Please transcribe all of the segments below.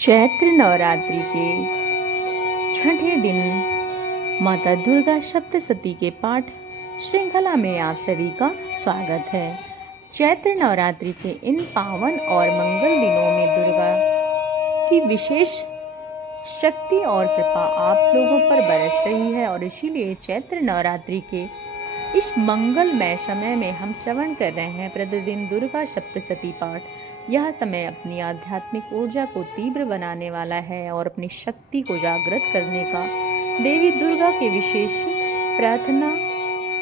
चैत्र नवरात्रि के छठे दिन माता दुर्गा सप्तशती के पाठ श्रृंखला में आप सभी का स्वागत है। चैत्र नवरात्रि के इन पावन और मंगल दिनों में दुर्गा की विशेष शक्ति और कृपा आप लोगों पर बरस रही है और इसीलिए चैत्र नवरात्रि के इस मंगलमय समय में हम श्रवण कर रहे हैं प्रतिदिन दुर्गा सप्तशती पाठ। यह समय अपनी आध्यात्मिक ऊर्जा को तीव्र बनाने वाला है और अपनी शक्ति को जागृत करने का, देवी दुर्गा के विशेष प्रार्थना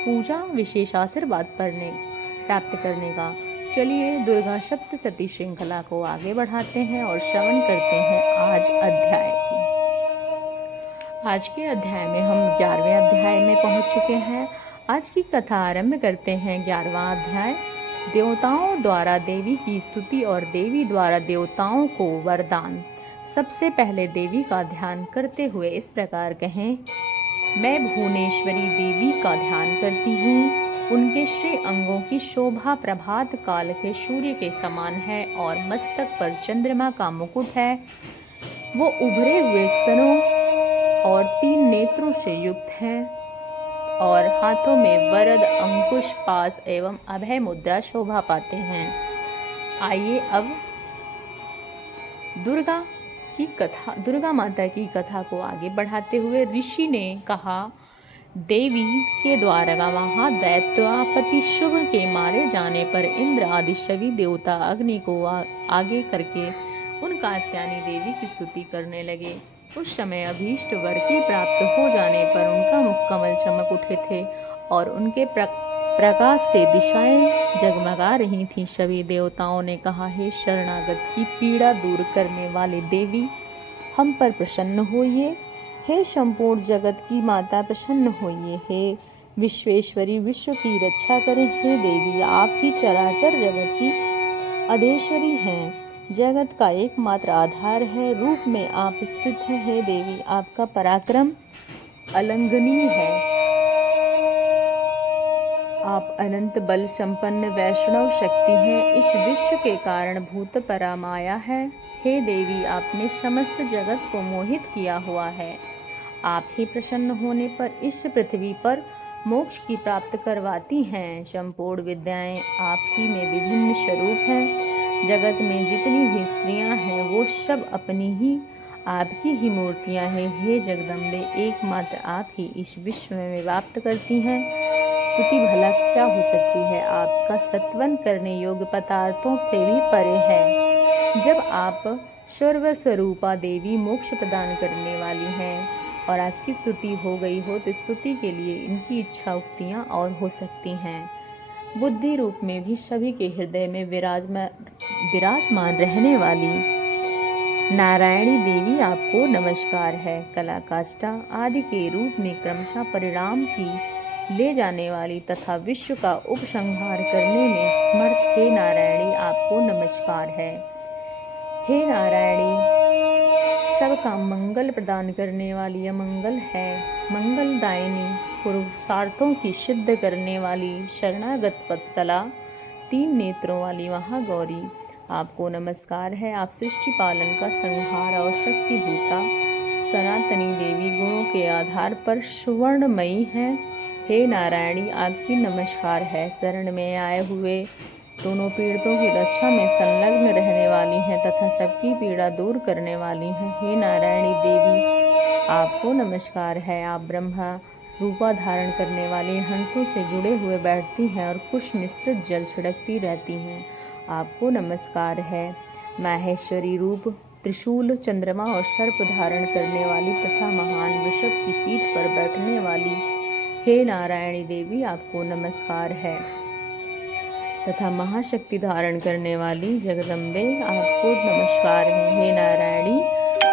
पूजा विशेष आशीर्वाद प्राप्त करने का। चलिए दुर्गा सप्तशती श्रृंखला को आगे बढ़ाते हैं और श्रवण करते हैं आज अध्याय की। आज के अध्याय में हम 11वें अध्याय में पहुंच चुके हैं। आज की कथा आरंभ करते हैं। 11वां अध्याय देवताओं द्वारा देवी की स्तुति और देवी द्वारा देवताओं को वरदान। सबसे पहले देवी का ध्यान करते हुए इस प्रकार कहें, मैं भुवनेश्वरी देवी का ध्यान करती हूँ। उनके श्री अंगों की शोभा प्रभात काल के सूर्य के समान है और मस्तक पर चंद्रमा का मुकुट है। वो उभरे हुए स्तनों और 3 नेत्रों से युक्त है और हाथों में वरद अंकुश पास एवं अभय मुद्रा शोभा पाते हैं। आइए अब दुर्गा माता की कथा को आगे बढ़ाते हुए ऋषि ने कहा, देवी के द्वारा महादैत्यापति शुभ के मारे जाने पर इंद्र आदि सभी देवता अग्नि को आगे करके उन कात्यायनी देवी की स्तुति करने लगे। उस समय अभीष्ट वर की प्राप्त हो जाने पर उनका मुख कमल चमक उठे थे और उनके प्रकाश से दिशाएं जगमगा रही थीं। सभी देवताओं ने कहा, हे शरणागत की पीड़ा दूर करने वाले देवी, हम पर प्रसन्न होइए। हे संपूर्ण जगत की माता, प्रसन्न होइए। हे विश्वेश्वरी, विश्व की रक्षा करें। हे देवी, आप ही चराचर जगत की अधीश्वरी हैं, जगत का एकमात्र आधार है। रूप में आप स्थित हैं। हे देवी, आपका पराक्रम अलंघनीय है। आप अनंत बल संपन्न वैष्णव शक्ति हैं। इस विश्व के कारण भूत परामाया है। हे देवी, आपने समस्त जगत को मोहित किया हुआ है। आप ही प्रसन्न होने पर इस पृथ्वी पर मोक्ष की प्राप्त करवाती हैं। संपूर्ण विद्याएं आप ही में विभिन्न स्वरूप हैं। जगत में जितनी भी स्त्रियां हैं वो सब अपनी ही आपकी ही मूर्तियां हैं। हे जगदम्बे, एकमात्र आप ही इस विश्व में व्याप्त करती हैं। स्तुति भला क्या हो सकती है, आपका सत्वन करने योग्य पदार्थों से भी परे है। जब आप सर्वस्वरूपा देवी मोक्ष प्रदान करने वाली हैं और आपकी स्तुति हो गई हो तो स्तुति के लिए इनकी इच्छा उक्तियाँ और हो सकती हैं। बुद्धि रूप में भी सभी के हृदय में विराजमान रहने वाली नारायणी देवी आपको नमस्कार है। कला काष्ठा आदि के रूप में क्रमशः परिणाम की ले जाने वाली तथा विश्व का उपसंहार करने में समर्थ हे नारायणी आपको नमस्कार है। हे नारायणी, सबका मंगल प्रदान करने वाली अमंगल है मंगलदायिनी, पुरुषार्थों की सिद्ध करने वाली शरणागत वत्सला, 3 नेत्रों वाली महागौरी आपको नमस्कार है। आप सृष्टि पालन का संहार और शक्तिभूता सनातनी देवी, गुणों के आधार पर सुवर्णमयी हैं। हे नारायणी, आपकी नमस्कार है। शरण में आए हुए दोनों पीड़ितों की रक्षा में संलग्न रहने वाली हैं तथा सबकी पीड़ा दूर करने वाली हैं। हे नारायणी देवी, आपको नमस्कार है। आप ब्रह्मा रूपा धारण करने वाली हंसों से जुड़े हुए बैठती हैं और कुछ मिश्रित जल छिड़कती रहती हैं। आपको नमस्कार है। माहेश्वरी रूप त्रिशूल, चंद्रमा और सर्प धारण करने वाली तथा महान वृषभ की पीठ पर बैठने वाली हे नारायणी देवी, आपको नमस्कार है। तथा महाशक्ति धारण करने वाली जगदम्बे, आपको नमस्कार है। हे नारायणी,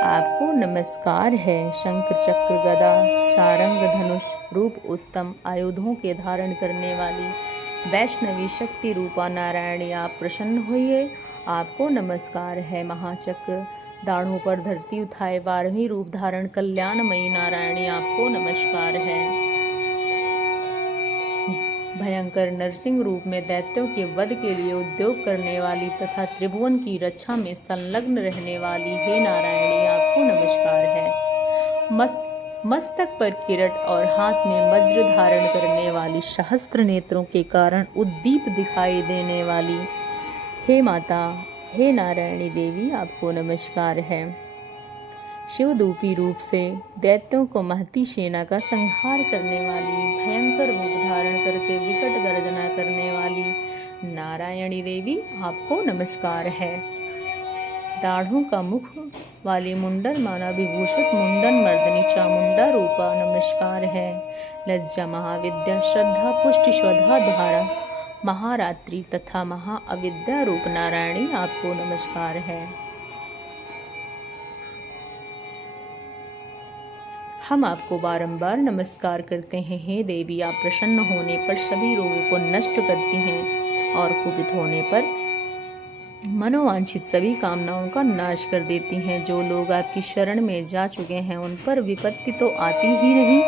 आपको नमस्कार है। शंख चक्र गदा सारंग धनुष रूप उत्तम आयुधों के धारण करने वाली वैष्णवी शक्ति रूपा नारायणी, आप प्रसन्न होइए। आपको नमस्कार है। महाचक्र दाढ़ों पर धरती उठाए 12वीं रूप धारण कल्याणमयी नारायणी, आपको नमस्कार है। भयंकर नरसिंह रूप में दैत्यों के वध के लिए उद्योग करने वाली तथा त्रिभुवन की रक्षा में संलग्न रहने वाली हे नारायणी, आपको नमस्कार है। मस्तक पर किरीट और हाथ में वज्र धारण करने वाली, सहस्त्र नेत्रों के कारण उद्दीप दिखाई देने वाली हे माता, हे नारायणी देवी, आपको नमस्कार है। शिवदूपी रूप से दैत्यों को महती सेना का संहार करने वाली, भयंकर रूप धारण करके विकट गर्जना करने वाली नारायणी देवी, आपको नमस्कार है। दाढ़ों का मुख वाली मुंडन माना विभूषित मुंडन मर्दनी चामुंडा रूपा, नमस्कार है। लज्जा महाविद्या श्रद्धा पुष्टि श्रद्धा धारा महारात्रि तथा महाअविद्या रूप नारायणी, आपको नमस्कार है। हम आपको बारंबार नमस्कार करते हैं। हे देवी, आप प्रसन्न होने पर सभी रोगों को नष्ट करती हैं और कुपित होने पर मनोवांछित सभी कामनाओं का नाश कर देती हैं। जो लोग आपकी शरण में जा चुके हैं उन पर विपत्ति तो आती ही नहीं,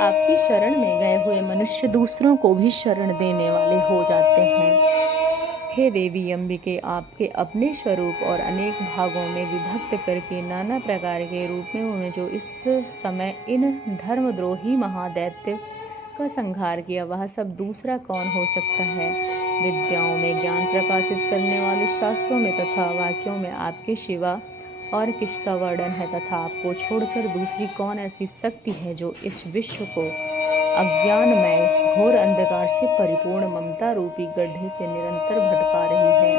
आपकी शरण में गए हुए मनुष्य दूसरों को भी शरण देने वाले हो जाते हैं। हे देवी अंबिके, आपके अपने स्वरूप और अनेक भागों में विभक्त करके नाना प्रकार के रूप में जो इस समय इन धर्मद्रोही महादैत्य का संहार किया, वह सब दूसरा कौन हो सकता है। विद्याओं में ज्ञान प्रकाशित करने वाले शास्त्रों में तथा वाक्यों में आपके सिवा और किसका वर्णन है, तथा आपको छोड़कर दूसरी कौन ऐसी शक्ति है जो इस विश्व को अज्ञानमय घोर अंधकार से परिपूर्ण ममता रूपी गड्ढे से निरंतर भटका रही है।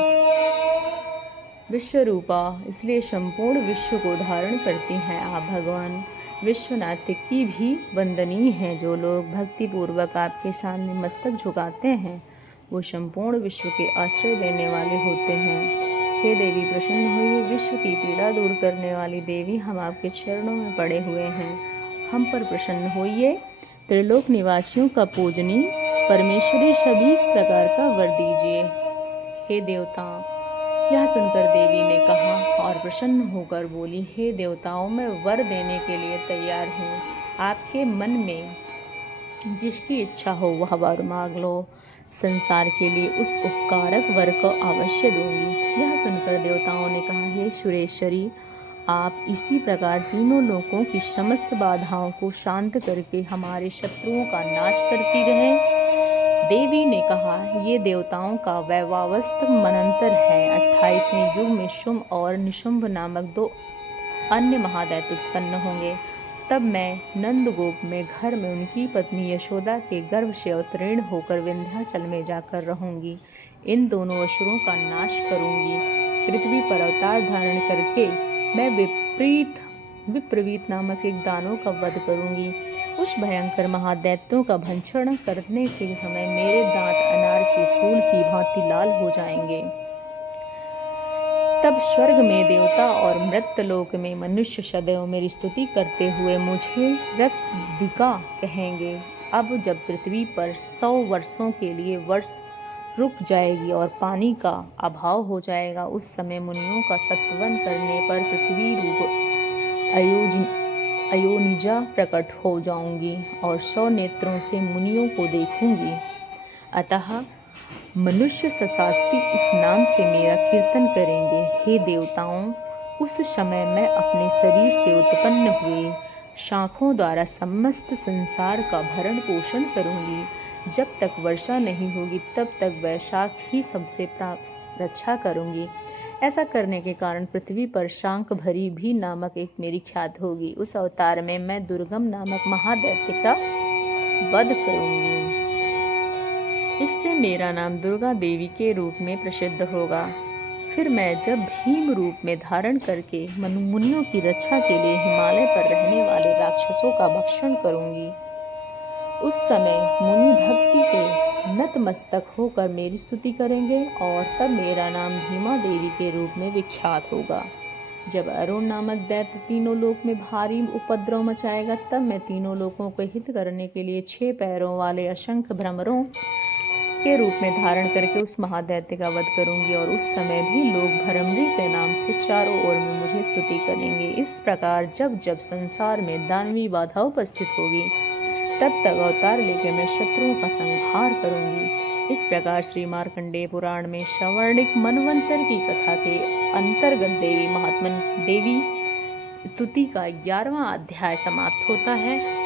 विश्व रूपा इसलिए संपूर्ण विश्व को धारण करती हैं आप भगवान विश्वनाथ की भी वंदनीय हैं। जो लोग भक्ति पूर्वक आपके सामने मस्तक झुकाते हैं वो संपूर्ण विश्व के आश्रय देने वाले होते हैं। हे देवी प्रसन्न होइए, विश्व की पीड़ा दूर करने वाली देवी, हम आपके चरणों में पड़े हुए हैं, हम पर प्रसन्न होइए। त्रिलोक निवासियों का पूजनी परमेश्वरी सभी प्रकार का वर दीजिए। हे देवता, यह सुनकर देवी ने कहा और प्रसन्न होकर बोली, हे देवताओं, मैं वर देने के लिए तैयार हूँ। आपके मन में जिसकी इच्छा हो वह वर मांग लो, संसार के लिए उस उपकारक वर को अवश्य दूंगी। यह सुनकर देवताओं ने कहा, हे सुरेश्वरी, आप इसी प्रकार तीनों लोकों की समस्त बाधाओं को शांत करके हमारे शत्रुओं का नाश करती रहें। देवी ने कहा, ये देवताओं का वैवावस्थ मनंतर है। 28वें युग में शुंभ और निशुंभ नामक दो अन्य महादैत्य उत्पन्न होंगे। तब मैं नंदगोप में घर में उनकी पत्नी यशोदा के गर्भ से अवतीर्ण होकर विंध्याचल में जाकर रहूंगी। इन दोनों असुरों का नाश करूंगी। पृथ्वी पर अवतार धारण करके मैं विप्रवीत नामक एक दानव का वध करूंगी। उस भयंकर महादैत्यों का भंषण करने के समय मेरे दांत अनार के फूल की भांति लाल हो जाएंगे। तब स्वर्ग में देवता और मृत्यलोक में मनुष्य सदैव मेरी स्तुति करते हुए मुझे रत्विका कहेंगे। अब जब पृथ्वी पर 100 वर्षों के लिए वर्ष रुक जाएगी और पानी का अभाव हो जाएगा, उस समय मुनियों का सत्वन करने पर पृथ्वी रूप अयोनिजा प्रकट हो जाऊंगी और 100 नेत्रों से मुनियों को देखूंगी। अतः मनुष्य सशास्त्री इस नाम से मेरा कीर्तन करेंगे। हे देवताओं, उस समय मैं अपने शरीर से उत्पन्न हुए शाखों द्वारा समस्त संसार का भरण पोषण करूंगी। जब तक वर्षा नहीं होगी तब तक वैशाख ही सबसे रक्षा करूंगी। ऐसा करने के कारण पृथ्वी पर शांख भरी भी नामक एक मेरी ख्यात होगी। उस अवतार में मैं दुर्गम नामक महादैत्य का वध करूंगी। इससे मेरा नाम दुर्गा देवी के रूप में प्रसिद्ध होगा। फिर मैं जब भीम रूप में धारण करके मुनियों की रक्षा के लिए हिमालय पर रहने वाले राक्षसों का भक्षण करूंगी। उस समय मुनि भक्ति के नतमस्तक होकर मेरी स्तुति करेंगे और तब मेरा नाम भीमा देवी के रूप में विख्यात होगा। जब अरुण नामक दैत्य तीनों लोक में भारी उपद्रव मचाएगा, तब मैं तीनों लोकों को हित करने के लिए 6 पैरों वाले असंख्य भ्रमरों के रूप में धारण करके उस महादैत्य का वध करूंगी। और उस समय भी लोग भरमरी के नाम से चारों ओर में मुझे स्तुति करेंगे। इस प्रकार जब जब संसार में दानवी बाधा उपस्थित होगी, तब तक अवतार लेकर मैं शत्रुओं का संहार करूंगी। इस प्रकार श्री मार्कंडेय पुराण में सवर्णिक मनवंतर की कथा के अंतर्गत देवी महात्मन देवी स्तुति का 11वां अध्याय समाप्त होता है।